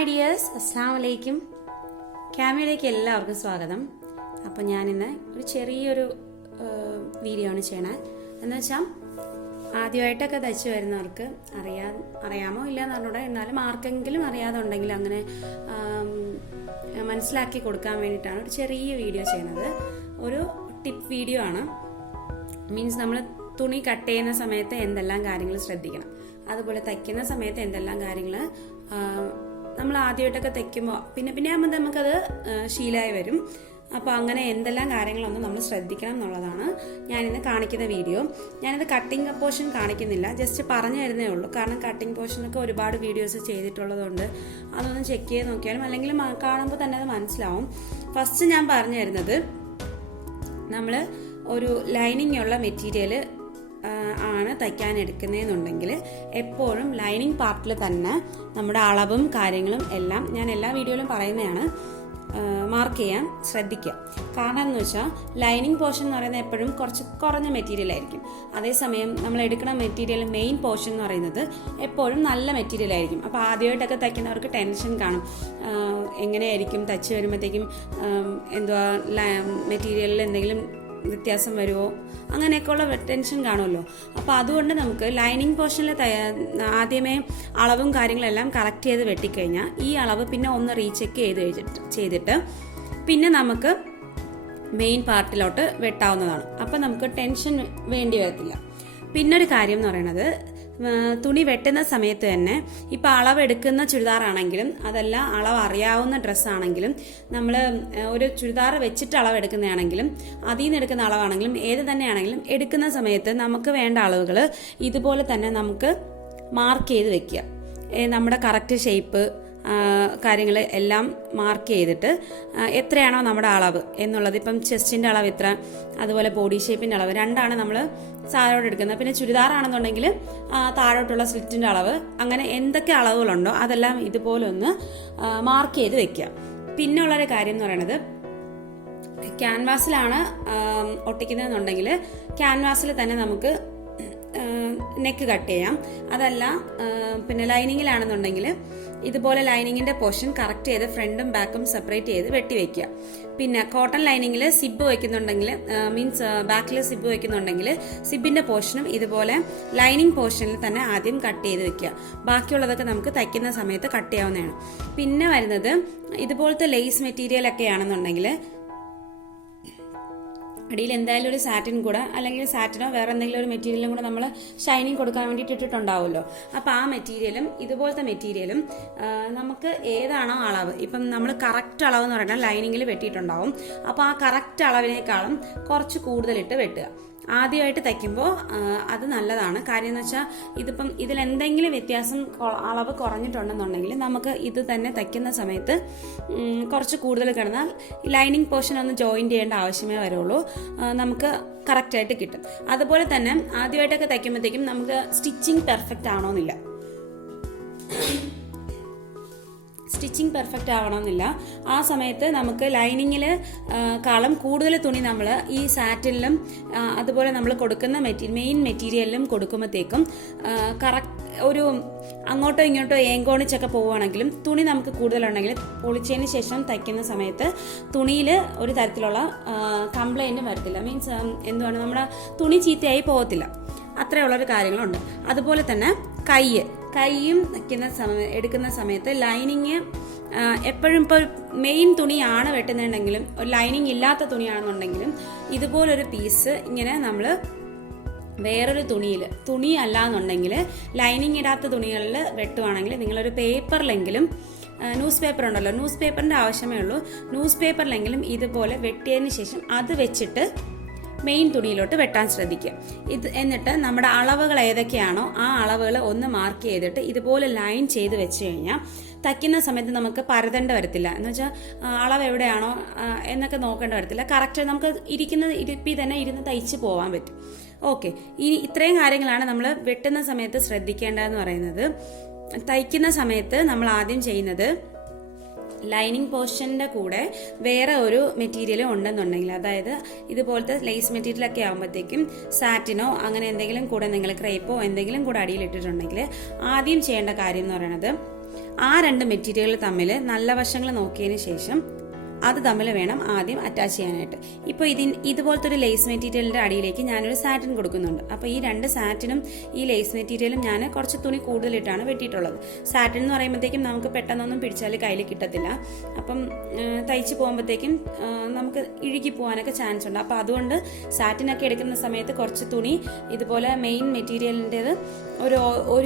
Hi dears, അസ്സാം വലൈക്കും. ക്യാമറയിലേക്ക് എല്ലാവർക്കും സ്വാഗതം. അപ്പോൾ ഞാനിന്ന് ഒരു ചെറിയൊരു വീഡിയോ ആണ് ചെയ്യണത്. എന്ന് വെച്ചാൽ ആദ്യമായിട്ടൊക്കെ തയ്ച്ചു വരുന്നവർക്ക് അറിയാമോ ഇല്ല എന്ന് പറഞ്ഞൂടെ, എന്നാലും ആർക്കെങ്കിലും അറിയാതെ ഉണ്ടെങ്കിൽ അങ്ങനെ മനസ്സിലാക്കി കൊടുക്കാൻ വേണ്ടിയിട്ടാണ് ഒരു ചെറിയ വീഡിയോ ചെയ്യുന്നത്. ഒരു ടിപ്പ് വീഡിയോ ആണ്. മീൻസ് നമ്മൾ തുണി കട്ട് ചെയ്യുന്ന സമയത്ത് എന്തെല്ലാം കാര്യങ്ങൾ ശ്രദ്ധിക്കണം, അതുപോലെ തയ്ക്കുന്ന സമയത്ത് എന്തെല്ലാം കാര്യങ്ങൾ നമ്മൾ ആദ്യമായിട്ടൊക്കെ തയ്ക്കുമ്പോൾ പിന്നെ ആകുമ്പോൾ നമുക്കത് ശീലമായി വരും. അപ്പോൾ അങ്ങനെ എന്തെല്ലാം കാര്യങ്ങളൊന്നും നമ്മൾ ശ്രദ്ധിക്കണം എന്നുള്ളതാണ് ഞാനിന്ന് കാണിക്കുന്ന വീഡിയോ. ഞാനിത് കട്ടിങ് പോർഷൻ കാണിക്കുന്നില്ല, ജസ്റ്റ് പറഞ്ഞു തരുന്നേ ഉള്ളൂ. കാരണം കട്ടിങ് പോർഷനൊക്കെ ഒരുപാട് വീഡിയോസ് ചെയ്തിട്ടുള്ളതുകൊണ്ട് അതൊന്നും ചെക്ക് ചെയ്ത് നോക്കിയാലും അല്ലെങ്കിൽ കാണുമ്പോൾ തന്നെ അത് മനസ്സിലാവും. ഫസ്റ്റ് ഞാൻ പറഞ്ഞു തരുന്നത്, നമ്മൾ ഒരു ലൈനിങ് ഉള്ള മെറ്റീരിയൽ ആണ് തയ്ക്കാൻ എടുക്കുന്നതെന്നുണ്ടെങ്കിൽ എപ്പോഴും ലൈനിങ് പാർട്ടിൽ തന്നെ നമ്മുടെ അളവും കാര്യങ്ങളും എല്ലാം ഞാൻ എല്ലാ വീഡിയോയിലും പറയുന്നതാണ്, മാർക്ക് ചെയ്യാൻ ശ്രദ്ധിക്കുക. കാരണം എന്ന് വെച്ചാൽ ലൈനിങ് പോർഷൻ എന്ന് പറയുന്നത് എപ്പോഴും കുറച്ച് കുറഞ്ഞ മെറ്റീരിയൽ ആയിരിക്കും. അതേസമയം നമ്മൾ എടുക്കുന്ന മെറ്റീരിയൽ മെയിൻ പോർഷൻ എന്ന് പറയുന്നത് എപ്പോഴും നല്ല മെറ്റീരിയൽ ആയിരിക്കും. അപ്പോൾ ആദ്യമായിട്ടൊക്കെ തയ്ക്കുന്നവർക്ക് ടെൻഷൻ കാണും, എങ്ങനെയായിരിക്കും തയ്ച്ച് വരുമ്പോഴത്തേക്കും എന്തുവാ മെറ്റീരിയലിൽ എന്തെങ്കിലും വ്യത്യാസം വരുമോ, അങ്ങനെയൊക്കെയുള്ള ടെൻഷൻ കാണുമല്ലോ. അപ്പോൾ അതുകൊണ്ട് നമുക്ക് ലൈനിങ് പോർഷനിൽ ആദ്യമേ അളവും കാര്യങ്ങളെല്ലാം കറക്റ്റ് ചെയ്ത് വെട്ടിക്കഴിഞ്ഞാൽ ഈ അളവ് പിന്നെ ഒന്ന് റീചെക്ക് ചെയ്തിട്ട് പിന്നെ നമുക്ക് മെയിൻ പാർട്ടിലോട്ട് വെട്ടാവുന്നതാണ്. അപ്പം നമുക്ക് ടെൻഷൻ വേണ്ടി വരത്തില്ല. പിന്നൊരു കാര്യം എന്ന് പറയുന്നത്, തുണി വെട്ടുന്ന സമയത്ത് തന്നെ ഇപ്പം അളവെടുക്കുന്ന ചുരിദാറാണെങ്കിലും അതല്ല അളവ് അറിയാവുന്ന ഡ്രസ്സാണെങ്കിലും നമ്മൾ ഒരു ചുരിദാർ വെച്ചിട്ട് അളവെടുക്കുന്നതാണെങ്കിലും അതിൽ നിന്ന് എടുക്കുന്ന അളവാണെങ്കിലും ഏത് തന്നെയാണെങ്കിലും എടുക്കുന്ന സമയത്ത് നമുക്ക് വേണ്ട അളവുകൾ ഇതുപോലെ തന്നെ നമുക്ക് മാർക്ക് ചെയ്ത് വെക്കുക. നമ്മുടെ കറക്റ്റ് ഷേപ്പ് കാര്യങ്ങൾ എല്ലാം മാർക്ക് ചെയ്തിട്ട് എത്രയാണോ നമ്മുടെ അളവ് എന്നുള്ളത്, ഇപ്പം ചെസ്റ്റിൻ്റെ അളവ് ഇത്ര, അതുപോലെ ബോഡി ഷേപ്പിൻ്റെ അളവ് രണ്ടാണ് നമ്മൾ സാരോട് എടുക്കുന്നത്. പിന്നെ ചുരിദാറാണെന്നുണ്ടെങ്കിൽ താഴോട്ടുള്ള സ്ലിറ്റിൻ്റെ അളവ്, അങ്ങനെ എന്തൊക്കെ അളവുകളുണ്ടോ അതെല്ലാം ഇതുപോലെ ഒന്ന് മാർക്ക് ചെയ്ത് വെക്കുക. പിന്നെ ഉള്ളൊരു കാര്യം എന്ന് പറയുന്നത്, ക്യാൻവാസിലാണ് ഒട്ടിക്കുന്നതെന്നുണ്ടെങ്കിൽ ക്യാൻവാസിൽ തന്നെ നമുക്ക് നെക്ക് കട്ട് ചെയ്യാം. അതല്ല പിന്നെ ലൈനിങ്ങിലാണെന്നുണ്ടെങ്കിൽ ഇതുപോലെ ലൈനിങ്ങിന്റെ പോർഷൻ കറക്റ്റ് ചെയ്ത് ഫ്രണ്ടും ബാക്കും സെപ്പറേറ്റ് ചെയ്ത് വെട്ടി വെക്കുക. പിന്നെ കോട്ടൺ ലൈനിങ്ങിൽ സിബ് വയ്ക്കുന്നുണ്ടെങ്കിൽ, മീൻസ് ബാക്കിൽ സിബ് വയ്ക്കുന്നുണ്ടെങ്കിൽ സിബിന്റെ പോർഷനും ഇതുപോലെ ലൈനിങ് പോർഷനിൽ തന്നെ ആദ്യം കട്ട് ചെയ്ത് വെക്കുക. ബാക്കിയുള്ളതൊക്കെ നമുക്ക് തയ്ക്കുന്ന സമയത്ത് കട്ട് ചെയ്യാവുന്നതാണ്. പിന്നെ വരുന്നത്, ഇതുപോലത്തെ ലേസ് മെറ്റീരിയൽ ഒക്കെ ആണെന്നുണ്ടെങ്കിൽ അടിയിൽ എന്തായാലും ഒരു സാറ്റിൻ കൂടെ അല്ലെങ്കിൽ സാറ്റിനോ വേറെ എന്തെങ്കിലും ഒരു മെറ്റീരിയലും കൂടെ നമ്മൾ ഷൈനിങ് കൊടുക്കാൻ വേണ്ടിയിട്ട് ഇട്ടിട്ടുണ്ടാവുമല്ലോ. അപ്പോൾ ആ മെറ്റീരിയലും ഇതുപോലത്തെ മെറ്റീരിയലും നമുക്ക് ഏതാണോ അളവ്, ഇപ്പം നമ്മൾ കറക്റ്റ് അളവ് എന്ന് പറഞ്ഞാൽ ലൈനിങ്ങിൽ വെട്ടിയിട്ടുണ്ടാവും. അപ്പോൾ ആ കറക്റ്റ് അളവിനേക്കാളും കുറച്ച് കൂടുതലിട്ട് വെട്ടുക. ആദ്യമായിട്ട് തയ്ക്കുമ്പോൾ അത് നല്ലതാണ്. കാര്യം എന്ന് വെച്ചാൽ ഇതിപ്പം ഇതിലെന്തെങ്കിലും വ്യത്യാസം അളവ് കുറഞ്ഞിട്ടുണ്ടെന്നുണ്ടെങ്കിൽ നമുക്ക് ഇത് തന്നെ തയ്ക്കുന്ന സമയത്ത് കുറച്ച് കൂടുതൽ കിടന്നാൽ ലൈനിങ് പോർഷൻ ഒന്ന് ജോയിൻ ചെയ്യേണ്ട ആവശ്യമേ വരുള്ളൂ, നമുക്ക് കറക്റ്റായിട്ട് കിട്ടും. അതുപോലെ തന്നെ ആദ്യമായിട്ടൊക്കെ തയ്ക്കുമ്പോഴത്തേക്കും നമുക്ക് സ്റ്റിച്ചിങ് പെർഫെക്റ്റ് ആണോന്നില്ല, സ്റ്റിച്ചിങ് പെർഫെക്റ്റ് ആവണമെന്നില്ല. ആ സമയത്ത് നമുക്ക് ലൈനിങ്ങിൽ കാളും കൂടുതൽ തുണി നമ്മൾ ഈ സാറ്റിനിലും അതുപോലെ നമ്മൾ കൊടുക്കുന്ന മെയിൻ മെറ്റീരിയലിലും കൊടുക്കുമ്പോഴത്തേക്കും കറക്റ്റ് ഒരു അങ്ങോട്ടോ ഇങ്ങോട്ടോ ഏങ്കോണിച്ചൊക്കെ പോവുകയാണെങ്കിലും തുണി നമുക്ക് കൂടുതലുണ്ടെങ്കിൽ പൊളിച്ചതിന് ശേഷം തയ്ക്കുന്ന സമയത്ത് തുണിയിൽ ഒരു തരത്തിലുള്ള കംപ്ലൈൻറ്റും വരത്തില്ല. മീൻസ് എന്തുവാണ്, നമ്മുടെ തുണി ചീത്തയായി പോകത്തില്ല. അത്രയുള്ളൊരു കാര്യങ്ങളുണ്ട്. അതുപോലെ തന്നെ കൈയും എടുക്കുന്ന സമയത്ത് ലൈനിങ് എപ്പോഴും ഇപ്പോൾ മെയിൻ തുണിയാണ് വെട്ടുന്നുണ്ടെങ്കിലും ഒരു ലൈനിങ് ഇല്ലാത്ത തുണിയാണെന്നുണ്ടെങ്കിലും ഇതുപോലൊരു പീസ് ഇങ്ങനെ നമ്മൾ വേറൊരു തുണി അല്ല എന്നുണ്ടെങ്കിൽ ലൈനിങ് ഇടാത്ത തുണികളിൽ വെട്ടുവാണെങ്കിൽ നിങ്ങളൊരു പേപ്പറിലെങ്കിലും, ന്യൂസ് പേപ്പർ ഉണ്ടല്ലോ, ന്യൂസ് പേപ്പറിൻ്റെ ആവശ്യമേ ഉള്ളൂ, ന്യൂസ് പേപ്പറിലെങ്കിലും ഇതുപോലെ വെട്ടിയതിന് ശേഷം അത് വെച്ചിട്ട് മെയിൻ തുണിയിലോട്ട് വെട്ടാൻ ശ്രദ്ധിക്കുക. എന്നിട്ട് നമ്മുടെ അളവുകൾ ഏതൊക്കെയാണോ ആ അളവുകൾ ഒന്ന് മാർക്ക് ചെയ്തിട്ട് ഇതുപോലെ ലൈൻ ചെയ്ത് വെച്ച് കഴിഞ്ഞാൽ തയ്ക്കുന്ന സമയത്ത് നമുക്ക് പരതേണ്ട വരത്തില്ല. എന്ന് വെച്ചാൽ അളവ് എവിടെയാണോ എന്നൊക്കെ നോക്കേണ്ട വരത്തില്ല. കറക്റ്റ് നമുക്ക് ഇരിപ്പിൽ തന്നെ ഇരുന്ന് തയ്ച്ച് പോകാൻ പറ്റും. ഓക്കെ, ഇത്രയും കാര്യങ്ങളാണ് നമ്മൾ വെട്ടുന്ന സമയത്ത് ശ്രദ്ധിക്കേണ്ടതെന്ന് പറയുന്നത്. തയ്ക്കുന്ന സമയത്ത് നമ്മൾ ആദ്യം ചെയ്യുന്നത്, ലൈനിങ് പോർഷൻ്റെ കൂടെ വേറെ ഒരു മെറ്റീരിയൽ ഉണ്ടെന്നുണ്ടെങ്കിൽ, അതായത് ഇതുപോലത്തെ ലേസ് മെറ്റീരിയലൊക്കെ ആകുമ്പോഴത്തേക്കും സാറ്റിനോ അങ്ങനെ എന്തെങ്കിലും കൂടെ നിങ്ങൾ ക്രേപ്പോ എന്തെങ്കിലും കൂടെ അടിയിലിട്ടിട്ടുണ്ടെങ്കിൽ ആദ്യം ചെയ്യേണ്ട കാര്യം എന്ന് പറയുന്നത്, ആ രണ്ട് മെറ്റീരിയൽ തമ്മിൽ നല്ല വശങ്ങൾ നോക്കിയതിന് ശേഷം അത് തമ്മിൽ വേണം ആദ്യം അറ്റാച്ച് ചെയ്യാനായിട്ട്. ഇപ്പോൾ ഇതുപോലത്തെ ഒരു ലേസ് മെറ്റീരിയലിന്റെ അടിയിലേക്ക് ഞാനൊരു സാറ്റിൻ കൊടുക്കുന്നുണ്ട്. അപ്പോൾ ഈ രണ്ട് സാറ്റിനും ഈ ലേസ് മെറ്റീരിയലും ഞാൻ കുറച്ച് തുണി കൂടുതലിട്ടാണ് വെട്ടിയിട്ടുള്ളത്. സാറ്റിൻ എന്ന് പറയുമ്പോഴത്തേക്കും നമുക്ക് പെട്ടെന്നൊന്നും പിടിച്ചാൽ കയ്യിൽ കിട്ടത്തില്ല. അപ്പം തയ്ച്ച് പോകുമ്പോഴത്തേക്കും നമുക്ക് ഇഴുകി പോകാനൊക്കെ ചാൻസ് ഉണ്ട്. അപ്പോൾ അതുകൊണ്ട് സാറ്റിനൊക്കെ എടുക്കുന്ന സമയത്ത് കുറച്ച് തുണി ഇതുപോലെ മെയിൻ മെറ്റീരിയലിൻ്റെത് ഒരു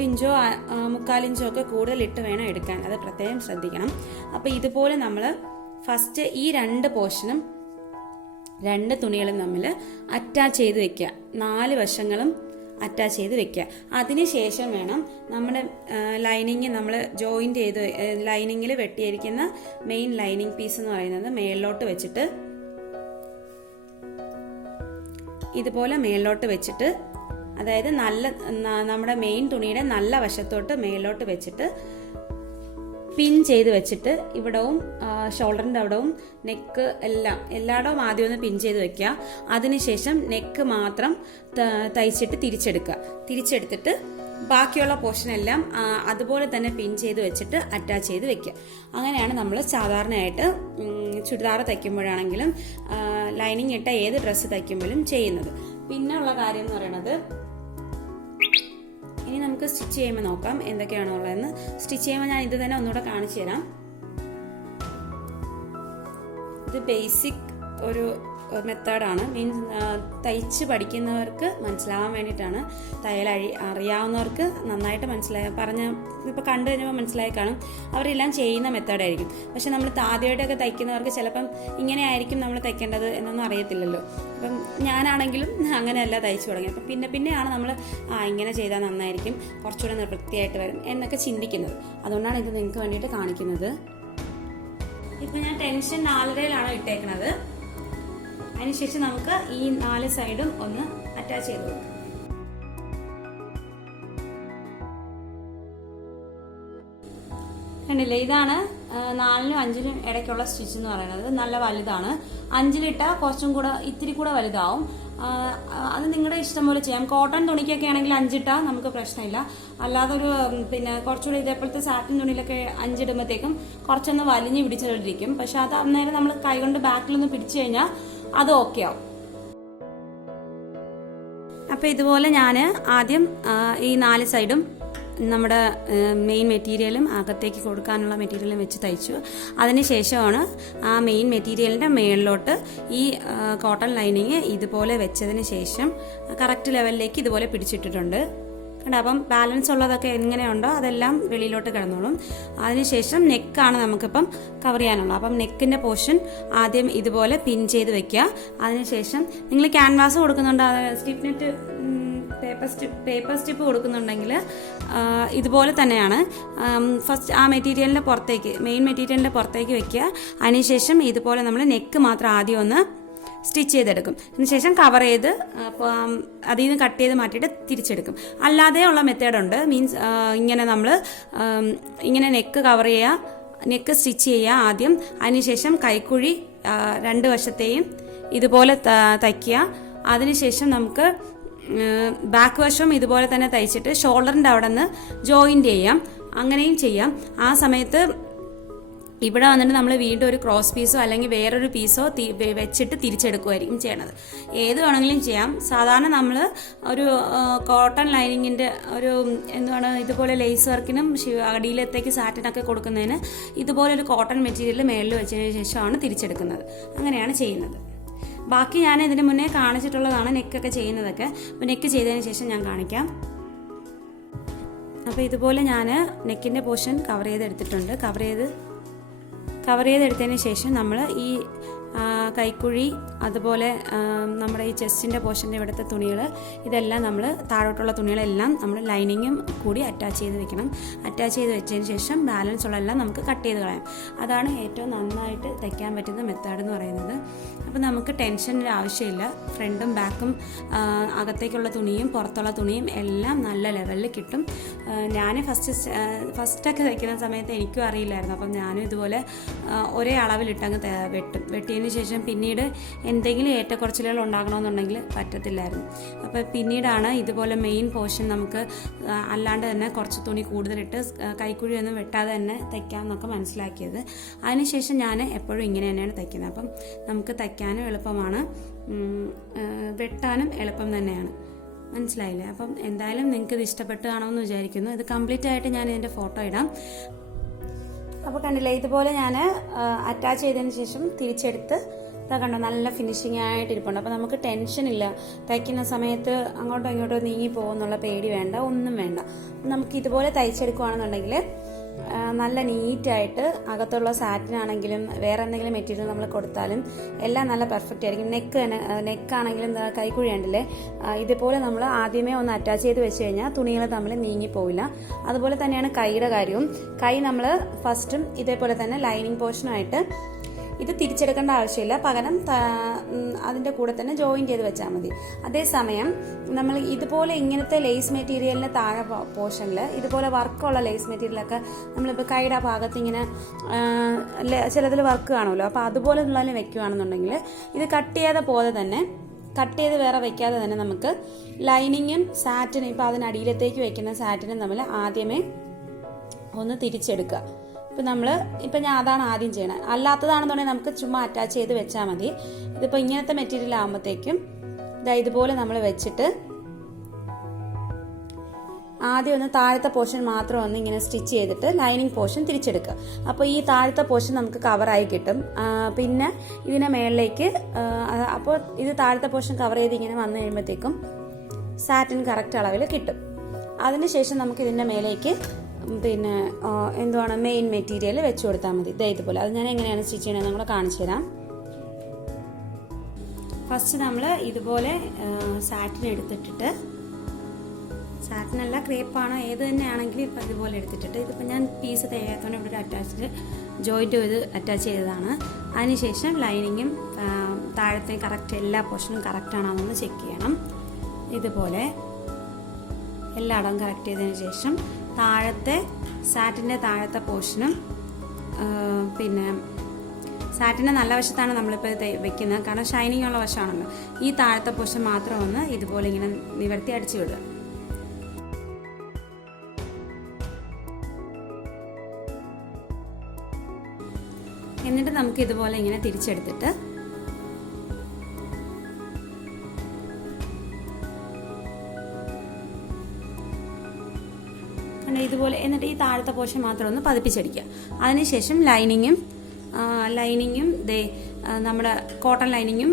ഇഞ്ചോ 3/4 ഇഞ്ചോ ഒക്കെ കൂടുതൽ ഇട്ട് വേണം എടുക്കാൻ. അത് പ്രത്യേകം ശ്രദ്ധിക്കണം. അപ്പോൾ ഇതുപോലെ നമ്മൾ ഫസ്റ്റ് ഈ രണ്ട് പോർഷനും രണ്ട് തുണികളും തമ്മിൽ അറ്റാച്ച് ചെയ്ത് വെക്കുക. 4 വശങ്ങളും അറ്റാച്ച് ചെയ്ത് വെക്കുക. അതിനുശേഷം വേണം നമ്മുടെ ലൈനിങ് നമ്മൾ ജോയിന്റ് ചെയ്ത് ലൈനിങ്ങിൽ വെട്ടിയിരിക്കുന്ന മെയിൻ ലൈനിങ് പീസ് എന്ന് പറയുന്നത് മേളിലോട്ട് വെച്ചിട്ട് ഇതുപോലെ മേളിലോട്ട് വെച്ചിട്ട്, അതായത് നമ്മുടെ മെയിൻ തുണിയുടെ നല്ല വശത്തോട്ട് മേളിലോട്ട് വെച്ചിട്ട് പിൻ ചെയ്ത് വെച്ചിട്ട് ഇവിടവും ഷോൾഡറിൻ്റെ അവിടവും നെക്ക് എല്ലായിടവും ആദ്യം ഒന്ന് പിൻ ചെയ്ത് വെക്കുക. അതിനുശേഷം നെക്ക് മാത്രം തയ്ച്ചിട്ട് തിരിച്ചെടുത്തിട്ട് ബാക്കിയുള്ള പോർഷൻ എല്ലാം അതുപോലെ തന്നെ പിൻ ചെയ്ത് വെച്ചിട്ട് അറ്റാച്ച് ചെയ്ത് വെക്കുക. അങ്ങനെയാണ് നമ്മൾ സാധാരണയായിട്ട് ചുരിദാർ തയ്ക്കുമ്പോഴാണെങ്കിലും ലൈനിങ് ഇട്ട ഏത് ഡ്രസ്സ് തയ്ക്കുമ്പോഴും ചെയ്യുന്നത്. പിന്നെ ഉള്ള കാര്യം എന്ന് പറയുന്നത്, ഇനി നമുക്ക് സ്റ്റിച്ച് ചെയ്യുമ്പോൾ നോക്കാം എന്തൊക്കെയാണോ ഉള്ളതെന്ന്. സ്റ്റിച്ച് ചെയ്യുമ്പോൾ ഞാൻ ഇത് തന്നെ ഒന്നുകൂടെ കാണിച്ചു തരാം. ഇത് ബേസിക് ഒരു മെത്തേഡാണ്. മീൻസ് തയ്ച്ച് പഠിക്കുന്നവർക്ക് മനസ്സിലാവാൻ വേണ്ടിയിട്ടാണ്. തയ്യൽ അറിയാവുന്നവർക്ക് നന്നായിട്ട് ഇപ്പോൾ കണ്ടു കഴിഞ്ഞപ്പോൾ മനസ്സിലായി കാണും. അവരെല്ലാം ചെയ്യുന്ന മെത്തേഡായിരിക്കും. പക്ഷെ നമ്മൾ ആദ്യമായിട്ടൊക്കെ തയ്ക്കുന്നവർക്ക് ചിലപ്പം ഇങ്ങനെ ആയിരിക്കും നമ്മൾ തയ്ക്കേണ്ടത് എന്നൊന്നും അറിയത്തില്ലല്ലോ. അപ്പം ഞാനാണെങ്കിലും അങ്ങനെയല്ല തയ്ച്ചു തുടങ്ങിയത്. അപ്പം പിന്നെയാണ് നമ്മൾ ഇങ്ങനെ ചെയ്താൽ നന്നായിരിക്കും, കുറച്ചുകൂടെ വൃത്തിയായിട്ട് വരും എന്നൊക്കെ ചിന്തിക്കുന്നത്. അതുകൊണ്ടാണ് ഇത് നിങ്ങൾക്ക് വേണ്ടിയിട്ട് കാണിക്കുന്നത്. ഇപ്പം ഞാൻ ടെൻഷൻ 4.5-യിലാണ് ഇട്ടേക്കുന്നത്. അതിനുശേഷം നമുക്ക് ഈ 4 സൈഡും ഒന്ന് അറ്റാച്ച് ചെയ്ത് കൊടുക്കാം. കണ്ടില്ലേ, ഇതാണ് 4-നും 5-നും ഇടയ്ക്കുള്ള സ്റ്റിച്ച് എന്ന് പറയുന്നത്. നല്ല വലുതാണ്. 5-ലിട്ട കുറച്ചും കൂടെ ഇത്തിരി കൂടെ വലുതാവും. അത് നിങ്ങളുടെ ഇഷ്ടം പോലെ ചെയ്യാം. കോട്ടൺ തുണിക്കൊക്കെ ആണെങ്കിൽ 5 ഇട്ടാൽ നമുക്ക് പ്രശ്നമില്ല. അല്ലാതെ കുറച്ചുകൂടി ഇതേപോലത്തെ സാറ്റിൻ തുണിയിലൊക്കെ 5 ഇടുമ്പോഴത്തേക്കും കുറച്ചൊന്ന് വലിഞ്ഞ് പിടിച്ചിട്ടിരിക്കും. പക്ഷെ അത് അന്നേരം നമ്മൾ കൈകൊണ്ട് ബാക്കിലൊന്ന് പിടിച്ചു കഴിഞ്ഞാൽ അത് ഓക്കെ ആവും. അപ്പൊ ഇതുപോലെ ഞാൻ ആദ്യം ഈ 4 സൈഡും നമ്മുടെ മെയിൻ മെറ്റീരിയലും അകത്തേക്ക് കൊടുക്കാനുള്ള മെറ്റീരിയലും വെച്ച് തയ്ച്ചു. അതിനുശേഷമാണ് ആ മെയിൻ മെറ്റീരിയലിൻ്റെ മേളിലോട്ട് ഈ കോട്ടൺ ലൈനിങ് ഇതുപോലെ വെച്ചതിന് ശേഷം കറക്റ്റ് ലെവലിലേക്ക് ഇതുപോലെ പിടിച്ചിട്ടിട്ടുണ്ട്. കണ്ടോ? അപ്പം ബാലൻസ് ഉള്ളതൊക്കെ എങ്ങനെയുണ്ടോ അതെല്ലാം വെളിയിലോട്ട് കിടന്നോളും. അതിനുശേഷം നെക്കാണ് നമുക്കിപ്പം കവർ ചെയ്യാനുള്ളത്. അപ്പം നെക്കിൻ്റെ പോർഷൻ ആദ്യം ഇതുപോലെ പിൻ ചെയ്ത് വെക്കുക. അതിനുശേഷം നിങ്ങൾ ക്യാൻവാസ് കൊടുക്കുന്നുണ്ട്, സ്റ്റിഫ് നെറ്റ് പേപ്പർ സ്റ്റിപ്പ് കൊടുക്കുന്നുണ്ടെങ്കിൽ ഇതുപോലെ തന്നെയാണ്. ഫസ്റ്റ് ആ മെയിൻ മെറ്റീരിയലിൻ്റെ പുറത്തേക്ക് വെക്കുക. അതിനുശേഷം ഇതുപോലെ നമ്മൾ നെക്ക് മാത്രം ആദ്യം ഒന്ന് സ്റ്റിച്ച് ചെയ്തെടുക്കും. അതിനുശേഷം കവർ ചെയ്ത് അതിൽ നിന്ന് കട്ട് ചെയ്ത് മാറ്റിയിട്ട് തിരിച്ചെടുക്കും. അല്ലാതെ ഉള്ള മെത്തേഡുണ്ട്. മീൻസ് ഇങ്ങനെ നമ്മൾ ഇങ്ങനെ നെക്ക് കവർ ചെയ്യുക, നെക്ക് സ്റ്റിച്ച് ചെയ്യുക ആദ്യം. അതിനുശേഷം കൈക്കുഴി 2 വശത്തെയും ഇതുപോലെ തയ്ക്കുക. അതിനുശേഷം നമുക്ക് ബാക്ക് വശം ഇതുപോലെ തന്നെ തയ്ച്ചിട്ട് ഷോൾഡറിൻ്റെ അവിടെ നിന്ന് ജോയിൻ്റ് ചെയ്യാം. അങ്ങനെയും ചെയ്യാം. ആ സമയത്ത് ഇവിടെ വന്നിട്ട് നമ്മൾ വീണ്ടും ഒരു ക്രോസ് പീസോ അല്ലെങ്കിൽ വേറൊരു പീസോ വെച്ചിട്ട് തിരിച്ചെടുക്കുമായിരിക്കും ചെയ്യണത്. ഏത് വേണമെങ്കിലും ചെയ്യാം. സാധാരണ നമ്മൾ ഒരു കോട്ടൺ ലൈനിങ്ങിൻ്റെ ഇതുപോലെ ലേസ് വർക്കിനും അടിയിലത്തേക്ക് സാറ്റിനൊക്കെ കൊടുക്കുന്നതിന് ഇതുപോലെ ഒരു കോട്ടൺ മെറ്റീരിയൽ മേളിൽ വെച്ചതിന് ശേഷമാണ് തിരിച്ചെടുക്കുന്നത്. അങ്ങനെയാണ് ചെയ്യുന്നത്. ബാക്കി ഞാൻ ഇതിന് മുന്നേ കാണിച്ചിട്ടുള്ളതാണ് നെക്കൊക്കെ ചെയ്യുന്നതൊക്കെ. അപ്പോൾ നെക്ക് ചെയ്തതിന് ശേഷം ഞാൻ കാണിക്കാം. അപ്പോൾ ഇതുപോലെ ഞാൻ നെക്കിൻ്റെ പോർഷൻ കവർ ചെയ്തെടുത്തിട്ടുണ്ട്. കവർ ചെയ്തെടുത്തതിന് ശേഷം നമ്മൾ ഈ കൈക്കുഴി അതുപോലെ നമ്മുടെ ഈ ചെസ്റ്റിൻ്റെ പോർഷൻ്റെ ഇവിടുത്തെ തുണികൾ ഇതെല്ലാം നമ്മൾ താഴോട്ടുള്ള തുണികളെല്ലാം നമ്മൾ ലൈനിങ്ങും കൂടി അറ്റാച്ച് ചെയ്ത് വെക്കണം. അറ്റാച്ച് ചെയ്ത് വെച്ചതിന് ശേഷം ബാലൻസ് ഉള്ളതെല്ലാം നമുക്ക് കട്ട് ചെയ്ത് കളയാം. അതാണ് ഏറ്റവും നന്നായിട്ട് തയ്ക്കാൻ പറ്റുന്ന മെത്തേഡ് എന്ന് പറയുന്നത്. അപ്പോൾ നമുക്ക് ടെൻഷൻ്റെ ആവശ്യമില്ല. ഫ്രണ്ടും ബാക്കും അകത്തേക്കുള്ള തുണിയും പുറത്തുള്ള തുണിയും എല്ലാം നല്ല ലെവലിൽ കിട്ടും. ഞാൻ ഫസ്റ്റൊക്കെ തയ്ക്കുന്ന സമയത്ത് എനിക്കും അറിയില്ലായിരുന്നു. അപ്പം ഞാനും ഇതുപോലെ ഒരേ അളവിലിട്ടങ്ങ് വെട്ടിയതിന് തയ്ച്ചതിന് ശേഷം പിന്നീട് എന്തെങ്കിലും ഏറ്റക്കുറച്ചിലുകൾ ഉണ്ടാകണമെന്നുണ്ടെങ്കിൽ പറ്റത്തില്ലായിരുന്നു. അപ്പോൾ പിന്നീടാണ് ഇതുപോലെ മെയിൻ പോർഷൻ നമുക്ക് അല്ലാണ്ട് തന്നെ കുറച്ച് തുണി കൂടുതലിട്ട് കൈക്കുഴിയൊന്നും വെട്ടാതെ തന്നെ തയ്ക്കാമെന്നൊക്കെ മനസ്സിലാക്കിയത്. അതിനുശേഷം ഞാൻ എപ്പോഴും ഇങ്ങനെ തന്നെയാണ് തയ്ക്കുന്നത്. അപ്പം നമുക്ക് തയ്ക്കാനും എളുപ്പമാണ്, വെട്ടാനും എളുപ്പം തന്നെയാണ്. മനസ്സിലായില്ലേ? അപ്പം എന്തായാലും നിങ്ങൾക്ക് ഇത് ഇഷ്ടപ്പെട്ട് കാണുമെന്ന് വിചാരിക്കുന്നു. ഇത് കംപ്ലീറ്റ് ആയിട്ട് ഞാൻ ഇതിൻ്റെ ഫോട്ടോ ഇടാം. അപ്പോൾ കണ്ടില്ലേ, ഇതുപോലെ ഞാൻ അറ്റാച്ച് ചെയ്തതിന് ശേഷം തിരിച്ചെടുത്ത് കണ്ടോ നല്ല ഫിനിഷിംഗ് ആയിട്ട് ഇരിപ്പുണ്ട്. അപ്പോൾ നമുക്ക് ടെൻഷൻ ഇല്ല, തയ്ക്കുന്ന സമയത്ത് അങ്ങോട്ടോ ഇങ്ങോട്ടോ നീങ്ങി പോകുന്നുള്ള പേടി വേണ്ട, ഒന്നും വേണ്ട. നമുക്ക് ഇതുപോലെ തയ്ച്ചെടുക്കുകയാണെന്നുണ്ടെങ്കിൽ നല്ല നീറ്റായിട്ട് അകത്തുള്ള സാറ്റിനാണെങ്കിലും വേറെ എന്തെങ്കിലും മെറ്റീരിയൽ നമ്മൾ കൊടുത്താലും എല്ലാം നല്ല പെർഫെക്റ്റ് ആയിരിക്കും. നെക്കാണെങ്കിലും കൈക്കുഴി ഉണ്ടല്ലേ, ഇതുപോലെ നമ്മൾ ആദ്യമേ ഒന്ന് അറ്റാച്ച് ചെയ്ത് വെച്ച് കഴിഞ്ഞാൽ തുണികൾ തമ്മിൽ നീങ്ങിപ്പോവില്ല. അതുപോലെ തന്നെയാണ് കൈയുടെ കാര്യവും. കൈ നമ്മൾ ഫസ്റ്റും ഇതേപോലെ തന്നെ ലൈനിങ് പോർഷനായിട്ട് ഇത് തിരിച്ചെടുക്കേണ്ട ആവശ്യമില്ല, പകരം അതിൻ്റെ കൂടെ തന്നെ ജോയിൻ ചെയ്ത് വെച്ചാൽ മതി. അതേസമയം നമ്മൾ ഇതുപോലെ ഇങ്ങനത്തെ ലേസ് മെറ്റീരിയലിന് താഴെ പോർഷനിൽ ഇതുപോലെ വർക്കുള്ള ലേസ് മെറ്റീരിയലൊക്കെ നമ്മളിപ്പോൾ കൈയുടെ ഭാഗത്ത് ഇങ്ങനെ ചിലതിൽ വർക്ക് കാണുമല്ലോ, അപ്പോൾ അതുപോലെ ഉള്ളതിൽ വെക്കുകയാണെന്നുണ്ടെങ്കിൽ ഇത് കട്ട് ചെയ്ത് വേറെ വെക്കാതെ തന്നെ നമുക്ക് ലൈനിങ്ങും സാറ്റിനും ഇപ്പോൾ അതിനടിയിലത്തേക്ക് വെക്കുന്ന സാറ്റിനും തമ്മിൽ ആദ്യമേ ഒന്ന് തിരിച്ചെടുക്കുക. ഇപ്പം ഞാൻ അതാണ് ആദ്യം ചെയ്യണത്. അല്ലാത്തതാണെന്നുണ്ടെങ്കിൽ നമുക്ക് ചുമ്മാ അറ്റാച്ച് ചെയ്ത് വെച്ചാൽ മതി. ഇതിപ്പോൾ ഇങ്ങനത്തെ മെറ്റീരിയൽ ആകുമ്പോഴത്തേക്കും ഇതുപോലെ നമ്മൾ വെച്ചിട്ട് ആദ്യം ഒന്ന് താഴത്തെ പോർഷൻ മാത്രം ഒന്ന് ഇങ്ങനെ സ്റ്റിച്ച് ചെയ്തിട്ട് ലൈനിങ് പോർഷൻ തിരിച്ചെടുക്കുക. അപ്പോൾ ഈ താഴത്തെ പോർഷൻ നമുക്ക് കവറായി കിട്ടും. പിന്നെ ഇതിനെ മേളിലേക്ക് അപ്പോൾ ഇത് താഴത്തെ പോർഷൻ കവർ ചെയ്ത് ഇങ്ങനെ വന്നു കഴിയുമ്പോഴത്തേക്കും സാറ്റിൻ കറക്റ്റ് അളവിൽ കിട്ടും. അതിനുശേഷം നമുക്ക് ഇതിൻ്റെ മേലേക്ക് എന്തുവാണ് മെയിൻ മെറ്റീരിയൽ വെച്ച് കൊടുത്താൽ മതി. ഇതുപോലെ അത് ഞാൻ എങ്ങനെയാണ് സ്റ്റിച്ച് ചെയ്യണമെന്ന് നമ്മളെ കാണിച്ചു തരാം. ഫസ്റ്റ് നമ്മൾ ഇതുപോലെ സാറ്റിൻ എടുത്തിട്ടിട്ട്, സാറ്റിനല്ല ക്രേപ്പാണ് ഏത് തന്നെയാണെങ്കിലും ഇപ്പം ഇതുപോലെ എടുത്തിട്ടിട്ട്, ഇതിപ്പോൾ ഞാൻ പീസ് തയ്യാത്തോണ്ട് ഇവിടെ ഒരു ജോയിൻറ്റ് ചെയ്ത് അറ്റാച്ച് ചെയ്തതാണ്. അതിനുശേഷം ലൈനിങ്ങും താഴത്തെ കറക്റ്റ് എല്ലാ പോർഷനും കറക്റ്റാണെന്നൊന്ന് ചെക്ക് ചെയ്യണം. ഇതുപോലെ എല്ലായിടവും കറക്റ്റ് ചെയ്തതിന് ശേഷം സാറ്റിൻ്റെ താഴത്തെ പോർഷനും പിന്നെ സാറ്റിൻ്റെ നല്ല വശത്താണ് നമ്മളിപ്പോൾ വെക്കുന്നത്, കാരണം ഷൈനിങ് ഉള്ള വശമാണല്ലോ. ഈ താഴത്തെ പോർഷൻ മാത്രം ഒന്ന് ഇതുപോലെ ഇങ്ങനെ നിവർത്തി അടിച്ചു വിടുക. എന്നിട്ട് നമുക്ക് ഇതുപോലെ ഇങ്ങനെ തിരിച്ചെടുത്തിട്ട് ഇതുപോലെ, എന്നിട്ട് ഈ താഴത്തെ പോർഷൻ മാത്രം ഒന്ന് പതിപ്പിച്ചടിക്കുക. അതിനുശേഷം ലൈനിങ്ങും നമ്മുടെ കോട്ടൺ ലൈനിങ്ങും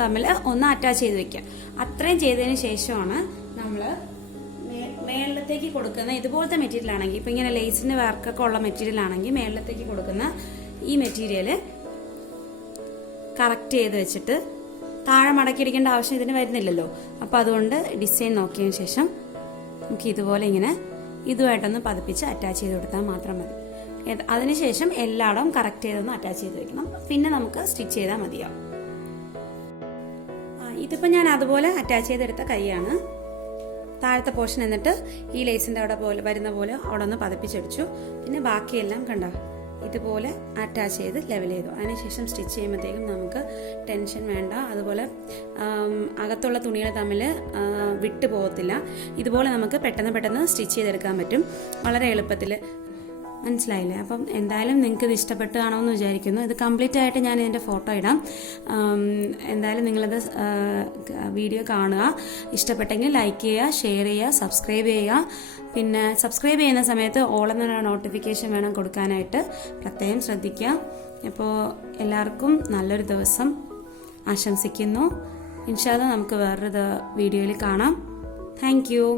തമ്മിൽ ഒന്ന് അറ്റാച്ച് ചെയ്ത് വെക്കുക. അത്രയും ചെയ്തതിന് ശേഷമാണ് നമ്മൾ മേളിലത്തേക്ക് കൊടുക്കുന്ന ഇതുപോലത്തെ മെറ്റീരിയൽ ആണെങ്കിൽ, ഇപ്പം ഇങ്ങനെ ലേസിൻ്റെ വർക്കൊക്കെ ഉള്ള മെറ്റീരിയൽ ആണെങ്കിൽ മേളിലത്തേക്ക് കൊടുക്കുന്ന ഈ മെറ്റീരിയൽ കറക്റ്റ് ചെയ്ത് വെച്ചിട്ട് താഴെ മടക്കിയടിക്കേണ്ട ആവശ്യം ഇതിന് വരുന്നില്ലല്ലോ. അപ്പോൾ അതുകൊണ്ട് ഡിസൈൻ നോക്കിയതിന് ശേഷം നമുക്ക് ഇതുപോലെ ഇങ്ങനെ ഇതുമായിട്ടൊന്ന് പതിപ്പിച്ച് അറ്റാച്ച് ചെയ്ത് കൊടുത്താൽ മാത്രം മതി. അതിനുശേഷം എല്ലായിടവും കറക്റ്റ് ചെയ്തൊന്ന് അറ്റാച്ച് ചെയ്ത് വെക്കണം. പിന്നെ നമുക്ക് സ്റ്റിച്ച് ചെയ്താൽ മതിയാവും. ഇതിപ്പോൾ ഞാൻ അതുപോലെ അറ്റാച്ച് ചെയ്തെടുത്ത കൈയാണ്. താഴത്തെ പോർഷൻ എന്നിട്ട് ഈ ലേസിൻ്റെ അവിടെ വരുന്ന പോലെ അവിടെ ഒന്ന് പതിപ്പിച്ചടിച്ചു. പിന്നെ ബാക്കിയെല്ലാം കണ്ടോ ഇതുപോലെ അറ്റാച്ച് ചെയ്ത് ലെവൽ ചെയ്തു. അതിനുശേഷം സ്റ്റിച്ച് ചെയ്യുമ്പോഴത്തേക്കും നമുക്ക് ടെൻഷൻ വേണ്ട. അതുപോലെ അകത്തുള്ള തുണികൾ തമ്മിൽ വിട്ടു പോകത്തില്ല. ഇതുപോലെ നമുക്ക് പെട്ടെന്ന് സ്റ്റിച്ച് ചെയ്തെടുക്കാൻ പറ്റും വളരെ എളുപ്പത്തിൽ. മനസ്സിലായില്ലേ? അപ്പം എന്തായാലും നിങ്ങൾക്ക് ഇത് ഇഷ്ടപ്പെട്ട് കാണുമെന്ന് വിചാരിക്കുന്നു. ഇത് കംപ്ലീറ്റ് ആയിട്ട് ഞാൻ ഇതിൻ്റെ ഫോട്ടോ ഇടാം. എന്തായാലും നിങ്ങളിത് വീഡിയോ കാണുക. ഇഷ്ടപ്പെട്ടെങ്കിൽ ലൈക്ക് ചെയ്യുക, ഷെയർ ചെയ്യുക, സബ്സ്ക്രൈബ് ചെയ്യുക. പിന്നെ സബ്സ്ക്രൈബ് ചെയ്യുന്ന സമയത്ത് ഓൾ എന്ന നോട്ടിഫിക്കേഷൻ വേണം കൊടുക്കാനായിട്ട്, പ്രത്യേകം ശ്രദ്ധിക്കുക. അപ്പോൾ എല്ലാവർക്കും നല്ലൊരു ദിവസം ആശംസിക്കുന്നു. ഇൻഷാ അല്ലാഹ് നമുക്ക് വേറൊരു വീഡിയോയിൽ കാണാം. Thank you.